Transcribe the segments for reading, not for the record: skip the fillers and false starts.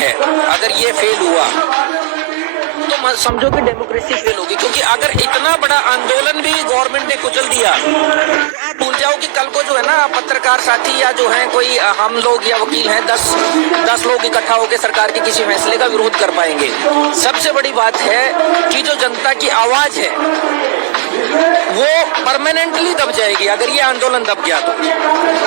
है, अगर ये फेल हुआ तो समझो कि डेमोक्रेसी फेल होगी। क्योंकि अगर इतना बड़ा आंदोलन भी गवर्नमेंट ने कुचल दिया, भूल जाओ कि कल को जो है ना पत्रकार साथी या जो है कोई हम लोग या वकील हैं 10 लोग इकट्ठा होकर सरकार के किसी फैसले का विरोध कर पाएंगे। सबसे बड़ी बात है कि जो जनता की आवाज है वो परमानेंटली दब जाएगी अगर ये आंदोलन दब गया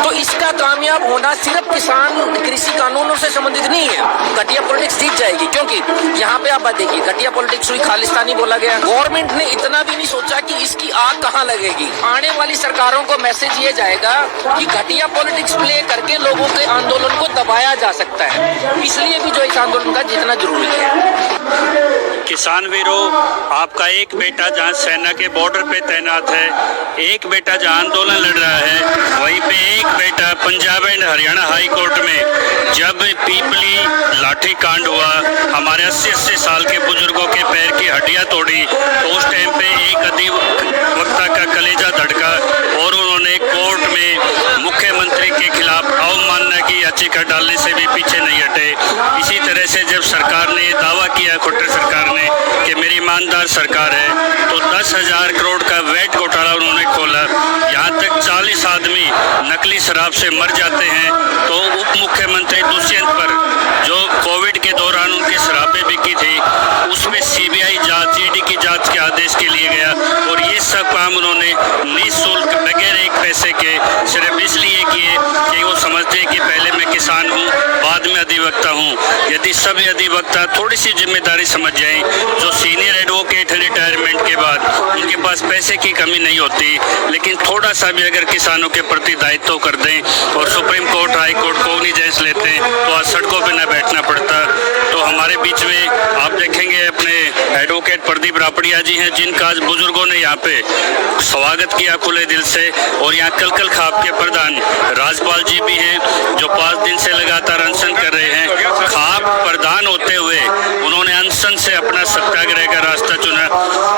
तो इसका कामयाब होना सिर्फ किसान कृषि कानूनों से संबंधित नहीं है, घटिया पॉलिटिक्स जीत जाएगी। क्योंकि यहाँ पे आप बात देखिए, घटिया पॉलिटिक्स हुई, खालिस्तानी बोला गया, गवर्नमेंट ने इतना भी नहीं सोचा कि इसकी आग कहाँ लगेगी। आने वाली सरकारों को मैसेज ये जाएगा कि घटिया पॉलिटिक्स प्ले करके लोगों के आंदोलन को दबाया जा सकता है, इसलिए भी जो इस आंदोलन का जीतना जरूरी है। किसान वीरों, आपका एक बेटा जहां सेना के बॉर्डर पे तैनात है, एक बेटा जहां आंदोलन लड़ रहा है, वहीं पे एक बेटा Punjab and Haryana high court में जब पीपली लाठी कांड हुआ, हमारे 80 साल के बुजुर्गों के पैर की हड्डियां तोड़ी, तो उस टाइम पे एक अधिवक्ता का कलेजा धड़का और उन्होंने कोर्ट में मुख्यमंत्री के खिलाफ अवमानना की याचिका डालने से भी पीछे नहीं हटे। इसी तरह से जब सरकार ने दावा किया, खट्टर सरकार ने, कि मेरी ईमानदार सरकार है, तो 10,000 करोड़ का वैट घोटाला उन्होंने खोला। यहाँ तक 40 आदमी नकली शराब से मर जाते हैं, तो उप मुख्यमंत्री दुष्यंत पर जो कोविड के दौरान उनकी शराबें बिकी थी, उसमें सीबीआई जांच, ईडी की जांच के आदेश के लिए गया और ये सब काम उन्होंने निःशुल्क बगैर एक पैसे के सिर्फ इसलिए किए कि वो समझते हैं कि पहले मैं किसान हूँ, बाद में अधिवक्ता हूँ। यदि सभी अधिवक्ता थोड़ी सी जिम्मेदारी समझ जाएं, जो सीनियर एडवोकेट है रिटायरमेंट के बाद, उनके पास पैसे की कमी नहीं होती, लेकिन थोड़ा सा भी अगर किसानों के प्रति दायित्व कर दें और supreme court, high court cognizance लेते हैं, तो आज सड़कों पर न बैठना पड़ता। तो हमारे बीच में आप देखेंगे अपने एडवोकेट प्रदीप रापड़िया जी हैं, जिनका आज बुजुर्गों ने यहाँ पे स्वागत किया खुले दिल से, और यहाँ कलकल खाप के प्रधान राजपाल जी भी हैं, जो 5 दिन से लगातार अनशन कर रहे हैं। खाप प्रधान होते हुए उन्होंने अनशन से अपना सत्याग्रह का रास्ता चुना।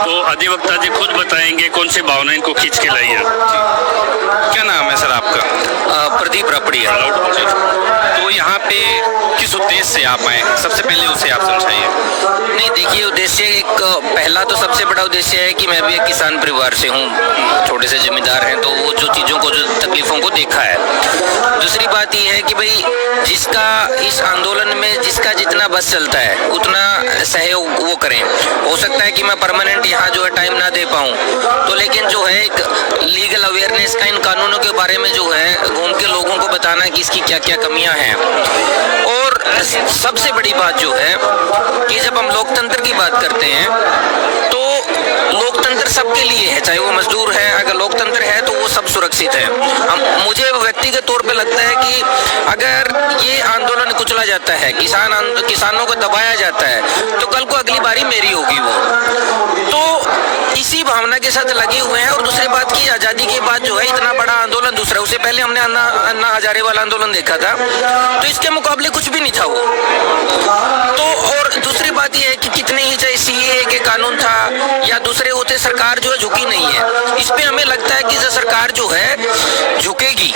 तो अधिवक्ता जी खुद बताएंगे कौन सी भावना इनको खींच के लाई है। क्या नाम है सर आपका? प्रदीप रापड़िया। तो यहाँ पे किस उद्देश्य से आप आए, सबसे पहले उसे आप समझाइए। नहीं, देखिए, उद्देश्य एक पहला तो सबसे बड़ा उद्देश्य है कि मैं भी एक किसान परिवार से हूँ, छोटे से जिम्मेदार हैं, तो वो जो चीज़ों को, जो तकलीफों को देखा है। दूसरी बात ये है कि भाई जिसका इस आंदोलन में जिसका जितना बस चलता है उतना सहयोग वो करें। हो सकता है कि मैं परमानेंट यहाँ जो है टाइम ना दे पाऊँ, तो लेकिन जो है एक लीगल अवेयरनेस का, इन कानूनों के बारे में जो है घूम के लोगों को बताना कि इसकी क्या क्या कमियाँ हैं। और सबसे बड़ी बात जो है कि जब हम लोकतंत्र की बात करते हैं तो लोकतंत्र सबके लिए है, चाहे वो मजदूर है, अगर लोकतंत्र है तो वो सब सुरक्षित है। मुझे व्यक्तिगत तौर पे लगता है कि अगर ये आंदोलन कुचला जाता है, किसानों को दबाया जाता है, तो कल को अगली बारी मेरी होगी वो। तो इसी भावना के साथ लगे हुए हैं। और दूसरी बात की, आज़ादी के बाद जो है इतना बड़ा आंदोलन दूसरा, उससे पहले हमने अन्ना हजारे वाला आंदोलन देखा था, तो इसके मुकाबले कुछ भी नहीं था वो। तो और दूसरी बात यह है कि कितने ही चाहे सीएए के कानून था या दूसरे होते, सरकार जो है झुकी नहीं है। इस पे हमें लगता है कि सरकार जो है झुकेगी।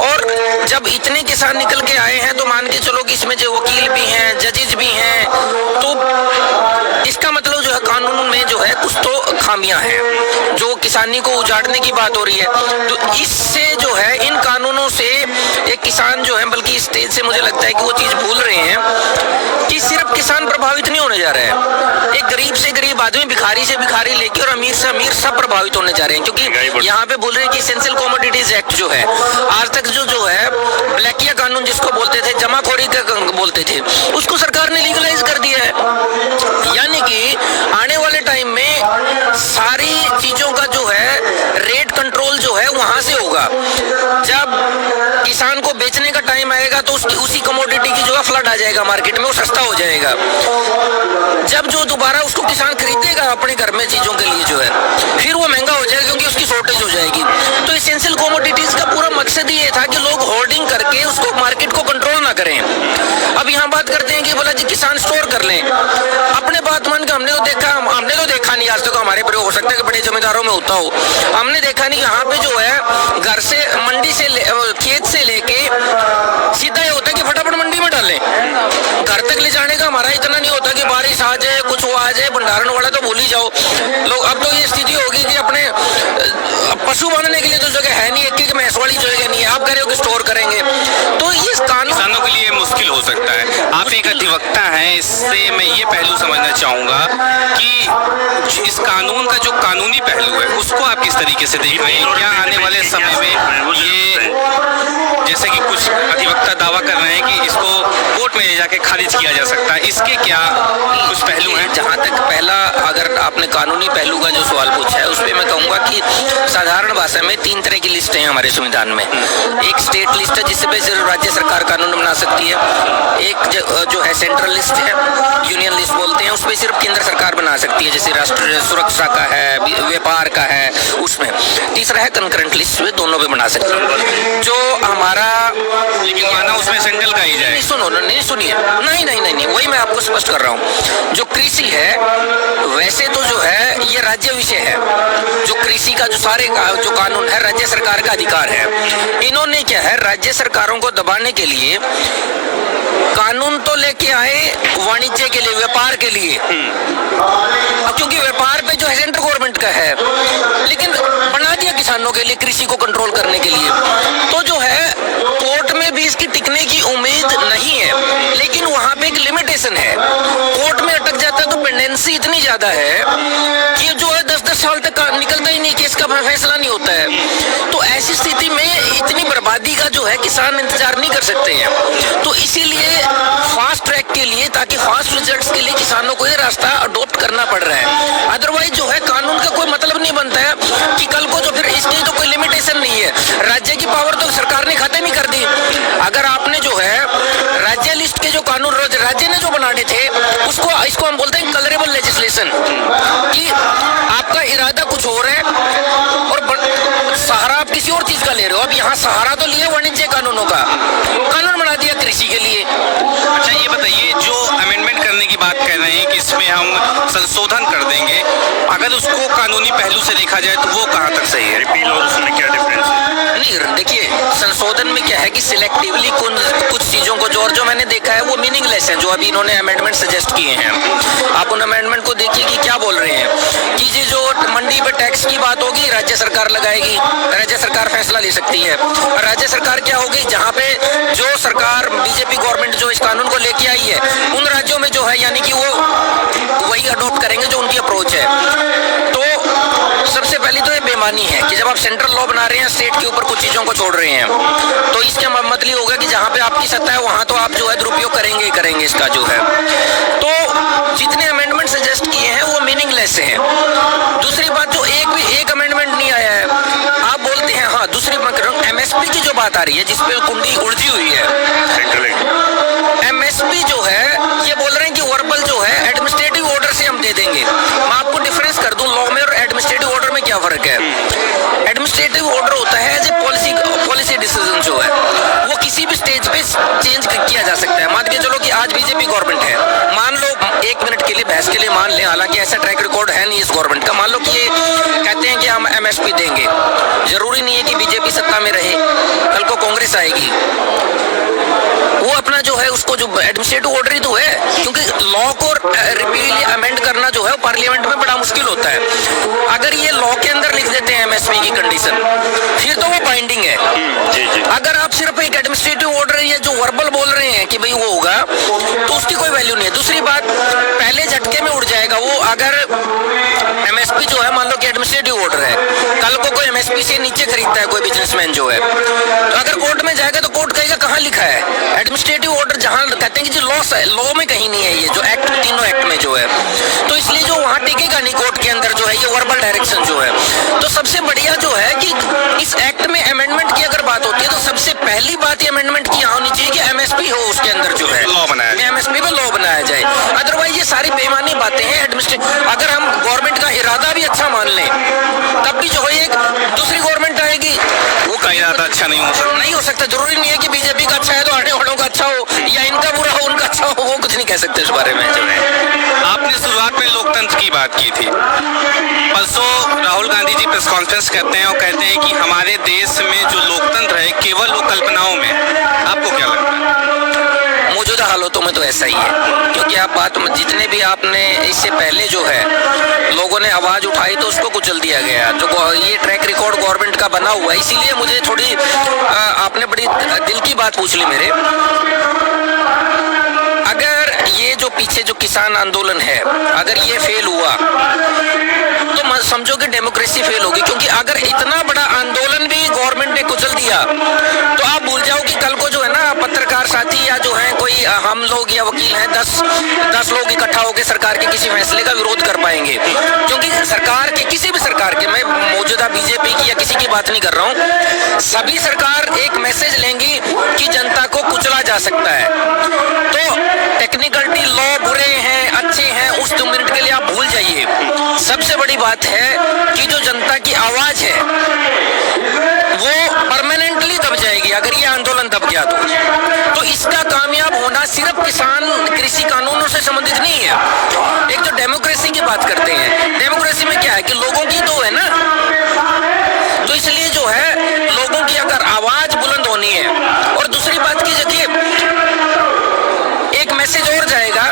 और जब इतने किसान निकल के आए हैं तो मान के चलो कि इसमें जो वकील भी हैं, जजेस भी हैं, तो इसका मतलब जो है कानून में जो है कुछ तो खामियां हैं, जो किसानी को उजाड़ने की बात हो रही है। तो इससे जो है इन कानूनों से एक किसान जो है, बल्कि इस स्टेज से मुझे लगता है कि वो चीज भूल रहे हैं कि सिर्फ किसान प्रभावित नहीं होने जा रहे हैं, एक गरीब से गरीब आदमी, भिखारी से भिखारी लेके और अमीर से अमीर सब प्रभावित होने जा रहे हैं। क्योंकि यहाँ पे बोल रहे हैं कि एसेंशियल कमोडिटीज एक्ट जो है, आज तक जो है ब्लैकिया कानून जिसको बोलते थे, जमाखोरी का बोलते थे, उसको सरकार ने लीगलाइज कर दिया है। यानी कि आने वाले टाइम में सारी चीजों का जो है रेट कंट्रोल जो है वहां से होगा। जब किसान को बेचने का टाइम आएगा तो उसी कमोडिटी की जो है फ्लड आ जाएगा मार्केट में, वो सस्ता हो जाएगा। जब जो दोबारा उसको किसान खरीदेगा अपने घर में चीजों के लिए जो है, फिर वो महंगा हो जाएगा क्योंकि उसकी शॉर्टेज हो जाएगी। तो एसेंशियल कमोडिटीज का पूरा मकसद ये था कि लोग होर्डिंग करके उसको मार्केट को कंट्रोल ना करें। अब यहाँ बात करते हैं कि बोला जी किसान स्टोर कर लें, अपने बात मान के हमने तो देखा नहीं आज तक, हमारे प्रयोग हो सकता है कि बड़े जमींदारों में होता हो, हमने देखा नहीं। यहाँ पे जो है घर से मंडी से खेत से लेके सीधा ये होता है कि फटाफट मंडी में डालें, घर तक ले जाने का हमारा इतना नहीं होता कि बारिश आ जाए, कुछ वो आ जाए, भंडारण वाला तो भूल ही जाओ लोग। अब तो ये स्थिति होगी कि अपने पशु बांधने के लिए तो जगह है नहीं, एक भैंस वाली जगह नहीं है, आप कह रहे हो कि स्टोर करेंगे, तो ये कानून किसानों के लिए मुश्किल हो सकता है। आप एक अधिवक्ता हैं, इससे मैं ये पहलू समझना चाहूँगा कि इस कानून का जो कानूनी पहलू है उसको आप किस तरीके से देख रहे हैं? क्या आने वाले समय में ये, जैसे कि कुछ अधिवक्ता दावा कर रहे हैं कि इसको कोर्ट में ले जाके खारिज किया जा सकता है, इसके क्या कुछ पहलू हैं? जहाँ तक पहला, अगर आपने कानूनी पहलू का जो सवाल पूछा है उस पर मैं कहूँगा कि साधारण भाषा में 3 तरह की लिस्ट हैं हमारे संविधान में। एक स्टेट लिस्ट है जिस पे सिर्फ राज्य सरकार कानून बना सकती है, एक जो है सेंट्रल लिस्ट है, यूनियन लिस्ट बोलते हैं, उस पर सिर्फ केंद्र सरकार बना सकती है, जैसे राष्ट्रीय सुरक्षा का है, व्यापार का है उसमें। तीसरा है कंकरेंट लिस्ट, वे दोनों पे बना सकते हैं। जो हमारा, लेकिन माना उसमें सेंट्रल का ही जाए। सुनो नहीं, सुनिए, नहीं, वही मैं आपको स्पष्ट कर रहा हूँ। जो कृषि है वैसे तो जो है ये राज्य विषय है, जो कृषि का जो सारे का जो कानून है राज्य सरकार का अधिकार है। इन्होंने क्या है, राज्य सरकारों को दबाने के लिए कानून तो लेके आए वाणिज्य के लिए, व्यापार के लिए, क्योंकि व्यापार पे जो है सेंट्रल गवर्नमेंट का है, लेकिन बना दिया किसानों के लिए, कृषि को कंट्रोल करने के लिए। तो जो है कोर्ट में भी इसकी टिकने की उम्मीद नहीं है, लेकिन वहां पे एक लिमिटेशन है। कोर्ट में अटक जाता है तो पेंडेंसी इतनी ज्यादा है कि जो है 10-10 साल तक निकलता ही नहीं, केस का फैसला नहीं होता है। तो ऐसी स्थिति में इतनी बर्बादी का जो है किसान इंतजार नहीं कर सकते हैं। तो इसीलिए फास्ट ट्रैक के लिए, ताकि फास्ट रिजल्ट्स के लिए किसानों को ये रास्ता अडॉप्ट करना पड़ रहा है। अदरवाइज जो है कानून का कोई मतलब नहीं बनता है कि कल को जो फिर इसकी तो कोई लिमिटेशन नहीं है। राज्य की पावर तो सरकार ने खत्म ही कर दी। अगर आपने जो है राज्य लिस्ट के जो कानून राज्य ने जो बनाने थे इसको हम बोलते हैं कलरेबल लेजिस्लेशन, कि आपका इरादा कुछ और है और सहारा आप किसी और चीज का ले रहे हो। अब यहाँ सहारा तो लिए वाणिज्य कानूनों का, कानून बना दिया कृषि के लिए। अच्छा ये बताइए, जो अमेंडमेंट करने की बात कर रहे हैं कि इसमें हम संशोधन कर देंगे, अगर उसको कानूनी पहलू से देखा जाए तो वो कहाँ तक सही है? रिपील और उसमें क्या डिफरेंस है? नहीं, देखिए संशोधन में क्या है कि सिलेक्टिवली कुछ चीजों को जो मैंने देखा है वो मीनिंगलेस है, जो अभी इन्होंने अमेंडमेंट सजेस्ट किए हैं। आप उन अमेंडमेंट को देखिए कि क्या बोल रहे हैं कि ये जो मंडी पे टैक्स की बात होगी राज्य सरकार लगाएगी, राज्य सरकार फैसला ले सकती है। और राज्य सरकार क्या होगी, जहाँ पे जो सरकार बीजेपी गवर्नमेंट जो इस कानून को लेके आई है उन राज्यों में जो है यानी कि वो वही अडॉप्ट करेंगे जो उनकी अप्रोच है। तो सबसे पहली तो ये बेईमानी है कि जब आप सेंट्रल लॉ बना रहे हैं, स्टेट के ऊपर कुछ चीजों को छोड़ रहे हैं, तो इसका मतलब होगा कि जहाँ पे आपकी सत्ता है वहां तो आप जो है दुरुपयोग करेंगे ही करेंगे इसका जो है। तो जितने अमेंडमेंट सजेस्ट किए हैं वो मीनिंगलेस हैं। दूसरी बात, जो एक अमेंडमेंट नहीं आया है, आप बोलते हैं, हाँ दूसरी एमएसपी की जो बात आ रही है जिसपे कुंडी उलझी हुई है, एमएसपी जो है ये बोल रहे हैं कि वर्बल जो है एडमिनिस्ट्रेटिव ऑर्डर से हम दे देंगे। मैं आपको डिफरेंस कर दूं, लॉ में और एडमिनिस्ट्रेटिव ऑर्डर में क्या फर्क है। एडमिनिस्ट्रेटिव ऑर्डर होता है एज ए पॉलिसी डिसीजन जो है वो किसी भी स्टेज पे चेंज किया जा सकता है। मान के चलो कि आज बीजेपी गवर्नमेंट है, मान लो 1 मिनट के लिए बहस के लिए मान लें, हालांकि ऐसा ट्रैक रिकॉर्ड है नहीं इस गवर्नमेंट का, मान लो कि ये कहते हैं कि हम एमएसपी देंगे, जरूरी नहीं है कि बीजेपी सत्ता में रहे, कल को कांग्रेस आएगी, वो अपना जो है उसको जो एडमिनिस्ट्रेटिव ऑर्डर ही तो है, क्योंकि लॉ को रिपील अमेंड करना जो है पार्लियामेंट में बड़ा मुश्किल होता है। अगर ये लॉ के अंदर लिख देते हैं एमएसपी की कंडीशन, फिर तो वो बाइंडिंग है। अगर आप सिर्फ एक एडमिनिस्ट्रेटिव ऑर्डर या जो वर्बल बोल रहे हैं कि भाई वो होगा, तो उसकी कोई वैल्यू नहीं है। दूसरी बात, पहले झटके में उड़ जाएगा वो। अगर एमएसपी जो है मान लो कि एडमिनिस्ट्रेटिव ऑर्डर है, कल को कोई एमएसपी से नीचे खरीदता है कोई बिजनेसमैन जो है, तो अगर कोर्ट में जाएगा तो कोर्ट कहेगा कहाँ लिखा है एडमिनिस्ट्रेटिव ऑर्डर, जहाँ कहते हैं कि जो लॉ में कहीं नहीं है ये जो एक्ट, तीनों एक्ट में जो है, तो इसलिए जो वहाँ टिकेगा नहीं कोर्ट के अंदर जो है ये वर्बल डायरेक्शन जो है। तो सबसे बढ़िया जो है कि इस एक्ट में अमेंडमेंट की अगर बात होती है तो सबसे पहली बात ये अमेंडमेंट की होनी चाहिए कि एमएसपी हो उसके अंदर जो है एमएसपी पे लॉ बनाया जाए। अदरवाइज ये सारी बेईमानी बातें हैं। अगर हम गवर्नमेंट का इरादा भी अच्छा मान लें तब भी जो है एक दूसरी गवर्नमेंट आएगी, वो का इरादा अच्छा नहीं हो सकता। जरूरी नहीं है कि बीजेपी का अच्छा है तो आने वालों का अच्छा हो, या इनका बुरा हो उनका अच्छा हो, वो कुछ नहीं कह सकते इस बारे में। आपने शुरुआत में लोकतंत्र की बात की थी, परसों राहुल गांधी जी प्रेस कॉन्फ्रेंस करते हैं और कहते हैं कि हमारे देश में जो लोकतंत्र है केवल वो कल्पनाओं में। आपको क्या लगता है? मौजूदा हालातों में तो ऐसा ही है, क्योंकि आप बात जितने भी आपने इससे पहले जो है लोगों ने आवाज उठाई तो उसको कुचल दिया गया। जो ये ट्रैक रिकॉर्ड गवर्नमेंट का बना हुआ है, इसीलिए मुझे थोड़ी आपने बड़ी दिल की बात पूछ ली मेरे। अगर ये जो पीछे जो किसान आंदोलन है, अगर ये फेल हुआ तो समझो कि डेमोक्रेसी फेल होगी, क्योंकि अगर इतना बड़ा आंदोलन भी गवर्नमेंट ने कुचल दिया तो आप भूल जाओ कि कल को जो है ना पत्रकार साथी या जो है कोई हम लोग या वकील हैं 10 लोग इकट्ठा होकर सरकार के किसी फैसले का विरोध कर पाएंगे। क्योंकि सरकार के किसी भी सरकार के, मैं मौजूदा बीजेपी की या किसी की बात नहीं कर रहा हूँ, सभी सरकार एक मैसेज लेंगी कि जनता को कुचला जा सकता है। तो टेक्निकलिटी लॉ बुरे हैं अच्छे हैं उस 2 मिनट के लिए आप भूल जाइए। सबसे बड़ी बात है कि जो जनता की आवाज है वो परमानेंटली दब जाएगी अगर ये आंदोलन दब गया तो इसका कामयाब होना सिर्फ किसान कृषि कानूनों से संबंधित नहीं है। एक जो डेमोक्रेसी की बात करते हैं, डेमोक्रेसी में क्या है कि लोगों की तो है ना, तो इसलिए जो है लोगों की अगर आवाज बुलंद होनी है। और दूसरी बात की देखिए एक मैसेज और जाएगा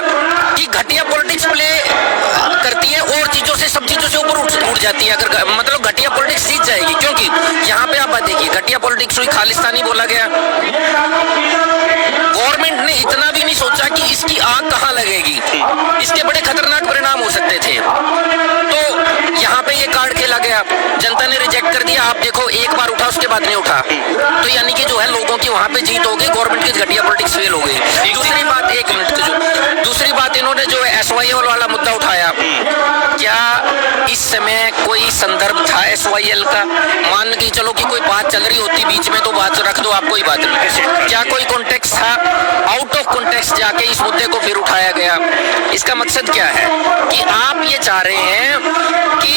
कि घटिया पॉलिटिक्स प्ले करती है और चीजों से सब चीजों से ऊपर उठ जाती है। अगर मतलब घटिया पॉलिटिक्स जीत जाएगी, क्योंकि यहाँ पे आप बात देखिए घटिया पॉलिटिक्स हुई, खालिस्तानी बोला गया, गवर्नमेंट ने इतना भी नहीं सोचा कि इसकी आग कहाँ लगेगी, इसके बड़े खतरनाक परिणाम हो सकते थे। तो यहाँ पे ये कार्ड खेला गया, जनता ने रिजेक्ट कर दिया। आप देखो एक बार उठा उसके बाद नहीं उठा, तो यानी कि जो है लोगों की वहां पे जीत हो गई, गवर्नमेंट की घटिया पॉलिटिक्स फेल हो गई। दूसरी बात, एक मिनट दूसरी बात इन्होंने जो है SYL वाला मुद्दा उठाया, क्या इस समय कोई संदर्भ था SYL का? मान के चलो कि कोई बात चल रही होती बीच में तो बात रख दो, आप कोई बात नहीं, क्या कोई कॉन्टेक्स्ट था? आउट ऑफ कॉन्टेक्स्ट जाके इस मुद्दे को फिर उठाया गया। इसका मकसद क्या है कि आप ये चाह रहे हैं कि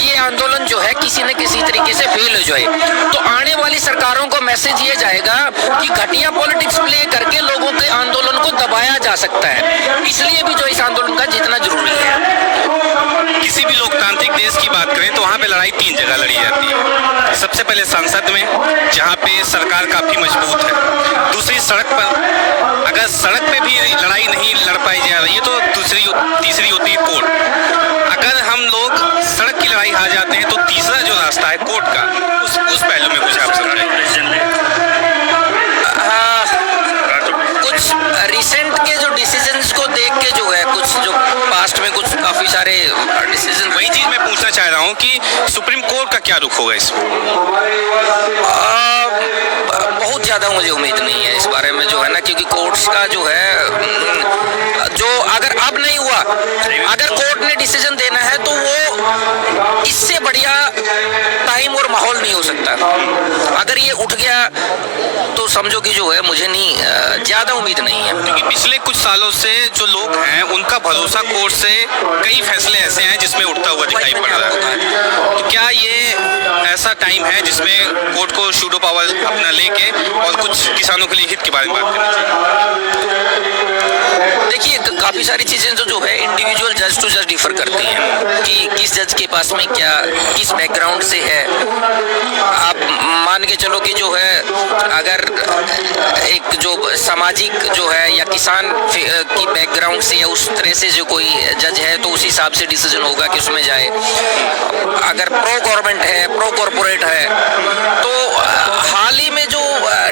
ये आंदोलन जो है किसी न किसी तरीके से फेल हो जाए। तो आने वाली सरकारों को मैसेज ये जाएगा कि घटिया पॉलिटिक्स प्ले करके लोगों के आंदोलन को दबाया जा सकता है, इसलिए भी जो इस आंदोलन का जीतना जरूरी है। किसी भी लोकतांत्रिक देश की बात करें तो वहाँ पे लड़ाई 3 जगह लड़ी जाती है। सबसे पहले संसद में, जहाँ पे सरकार काफी मजबूत है। दूसरी सड़क पर, अगर सड़क पे भी लड़ाई नहीं लड़ पाई जा रही है तो तीसरी होती है कोर्ट। अगर हम लोग सड़क की लड़ाई हार जाते हैं तो तीसरा जो रास्ता है कोर्ट का, उस पहलू में कुछ आप समझाएं। कुछ रिसेंट के जो डिसीजंस को देख के जो है, कुछ जो पास्ट में कुछ काफी सारे डिसीजन, वही चीज मैं पूछना चाह रहा हूँ कि सुप्रीम कोर्ट का क्या रुख होगा इसमें? बहुत ज्यादा मुझे उम्मीद नहीं है इस बारे में जो है ना, क्योंकि कोर्ट्स का जो है जो अगर अब नहीं हुआ, अगर कोर्ट ने डिसीजन देना है तो वो इससे बढ़िया टाइम और माहौल नहीं हो सकता। अगर ये उठ गया तो समझो कि जो है मुझे नहीं ज्यादा उम्मीद नहीं है, क्योंकि पिछले कुछ सालों से जो लोग हैं उनका भरोसा कोर्ट से कई फैसले ऐसे हैं जिसमें उठता हुआ दिखाई पड़ रहा है। तो क्या ये ऐसा टाइम है जिसमें कोर्ट को शूडो पावर अपना लेके और कुछ किसानों के लिए हित के बारे में बात करनी चाहिए? देखिए काफी सारी चीजें जो है इंडिविजुअल जज टू जज डिफर करती हैं कि किस जज के पास में क्या किस बैकग्राउंड से है। आप मान के चलो कि जो है अगर एक जो सामाजिक जो है या किसान की बैकग्राउंड से या उस तरह से जो कोई जज है तो उस हिसाब से डिसीजन होगा कि उसमें जाए। अगर प्रो गवर्नमेंट है, प्रो कॉर्पोरेट है, तो हाल ही में जो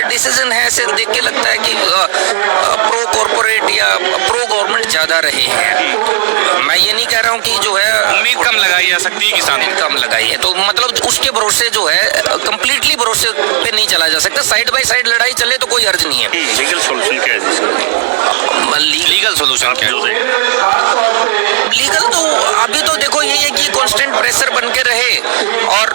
डिसीजन है से देख के लगता है कि प्रो कॉर्पोरेट या प्रो गवर्नमेंट ज्यादा रहे हैं। मैं ये नहीं कह रहा हूँ कि जो है उम्मीद कम लगाई जा सकती है, किसान कम लगाई है तो मतलब उसके भरोसे जो है कंप्लीटली भरोसे पे नहीं चला जा सकता। साइड बाय साइड लड़ाई चले तो कोई अर्ज नहीं है। लीगल सॉल्यूशन क्या है? लीगल सॉल्यूशन क्या है? लीगल तो अभी तो देखो यही है कि कांस्टेंट प्रेशर बन के रहे, और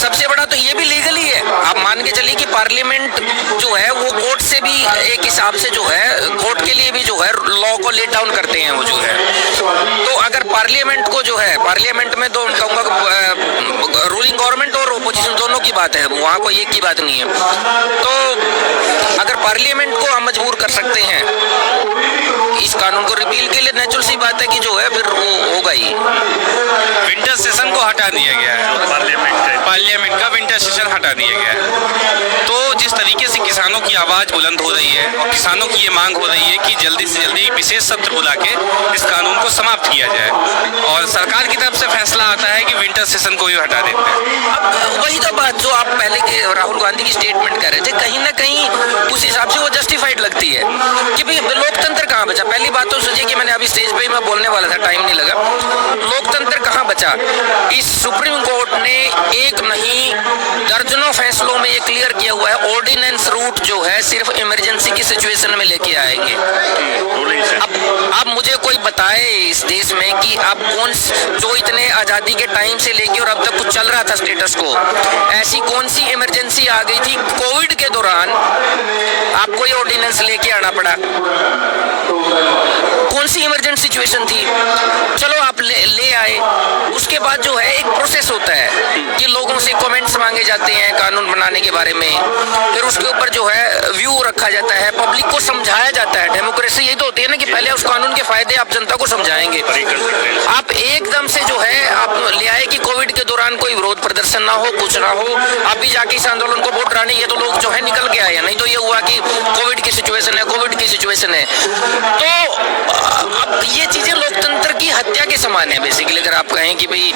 सबसे बड़ा तो ये भी लीगल ही है। आप मान के चलिए कि पार्लियामेंट जो है वो कोर्ट से भी एक हिसाब से जो है कोर्ट के लिए भी जो है लॉ को लेट डाउन करते हैं वो जो है। तो अगर पार्लियामेंट को जो है, पार्लियामेंट में तो कहूँगा रूलिंग गवर्नमेंट और ओपोजिशन दोनों की बात है, वहाँ कोई एक की बात नहीं है। तो अगर पार्लियामेंट को हम मजबूर कर सकते हैं इस कानून को रिपील के लिए, नेचुरल सी बात है कि जो है फिर वो होगा ही। विंटर सेशन को हटा दिया गया है, पार्लियामेंट का विंटर सेशन हटा दिया गया है। तो जिस तरीके से किसान किसानों की आवाज़ बुलंद हो रही है और किसानों की ये मांग हो रही है कि जल्दी से जल्दी विशेष सत्र बुला के इस कानून को समाप्त किया जाए और सरकार की तरफ से फैसला आता है कि विंटर सेशन को भी हटा देते हैं। अब वही तो बात जो आप पहले के राहुल गांधी की स्टेटमेंट कर रहे थे, कहीं ना कहीं उस हिसाब से वो जस्टिफाइड लगती है कि भाई लोकतंत्र कहाँ बचा। पहली बात तो सोचिए कि मैंने अभी स्टेज पे ही मैं बोलने वाला था, टाइम नहीं लगा। लोकतंत्र कहाँ बचा? इस सुप्रीम कोर्ट ने एक नहीं दर्जनों फैसलों में ये क्लियर किया हुआ है, ऑर्डिनेंस रूट जो है सिर्फ इमरजेंसी की सिचुएशन में लेके आएंगे। अब मुझे कोई बताए इस देश में कि आप कौन जो इतने आजादी के टाइम से लेके और अब तक कुछ चल रहा था स्टेटस को, ऐसी कौन सी इमरजेंसी आ गई थी कोविड के दौरान आपको ये ऑर्डिनेंस लेके आना पड़ा? कौन सी इमरजेंसी सिचुएशन थी? चलो आप ले आए, उसके बाद जो है एक प्रोसेस होता है कि लोगों से कमेंट्स मांगे जाते हैं कानून बनाने के बारे में, फिर उसके ऊपर जो है व्यू रखा जाता है, पब्लिक को समझाया जाता है। डेमोक्रेसी यही तो होती है ना कि पहले उस कानून के फायदे आप जनता को समझाएंगे। आप एकदम से जो है आप ले आए कि कोविड के दौरान कोई विरोध प्रदर्शन ना हो, कुछ ना हो, आप भी जाके इस आंदोलन को वोट डालें, ये तो लोग जो है निकल के आए। नहीं तो ये हुआ कि कोविड की सिचुएशन है, कोविड की सिचुएशन है। तो अब ये चीजें लोकतंत्र की हत्या के समान है बेसिकली। अगर आप कहें कि भाई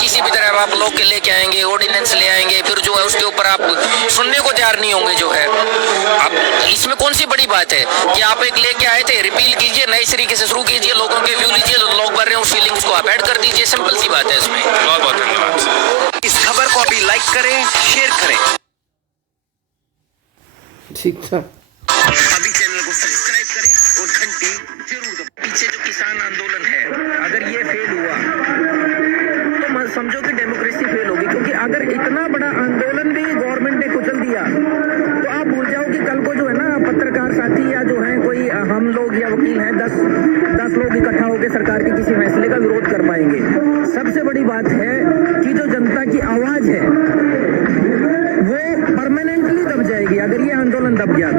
किसी भी तरह आप लोग के लेके आएंगे, ऑर्डिनेंस ले आएंगे, फिर जो है उसके ऊपर आप सुनने को तैयार नहीं होंगे जो है। अब इसमें कौन सी बड़ी बात है कि आप एक लेके आए थे, रिपील कीजिए, नए तरीके से शुरू कीजिए, लोगों के व्यू लीजिए, तो लोग भर रहे हैं उस फीलिंग्स को आप ऐड कर दीजिए, सिंपल सी बात है इसमें। बहुत बहुत धन्यवाद। इस खबर को अभी लाइक करें, शेयर करें। ठीक था। अभी चैनल को सब्सक्राइब करें और घंटी जरूर दबाएं। पीछे जो किसान आंदोलन है, अगर ये फेल हुआ तो मत समझो कि डेमोक्रेसी फेल होगी। क्योंकि अगर इतना बड़ा आंदोलन भी गवर्नमेंट ने कुचल दिया तो आप भूल जाओ कि कल को जो है ना पत्रकार साथी या जो है कोई हम लोग या वकील हैं 10 लोग इकट्ठा होकर सरकार के किसी फैसले का विरोध कर पाएंगे। सबसे बड़ी बात है कि जो जनता की आवाज है वो परमानेंटली दब जाएगी अगर ये आंदोलन दब गया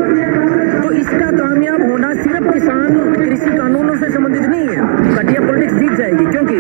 तो इसका कामयाब होना सिर्फ किसान कृषि कानूनों से संबंधित नहीं है। घटिया पॉलिटिक्स जीत जाएगी। क्योंकि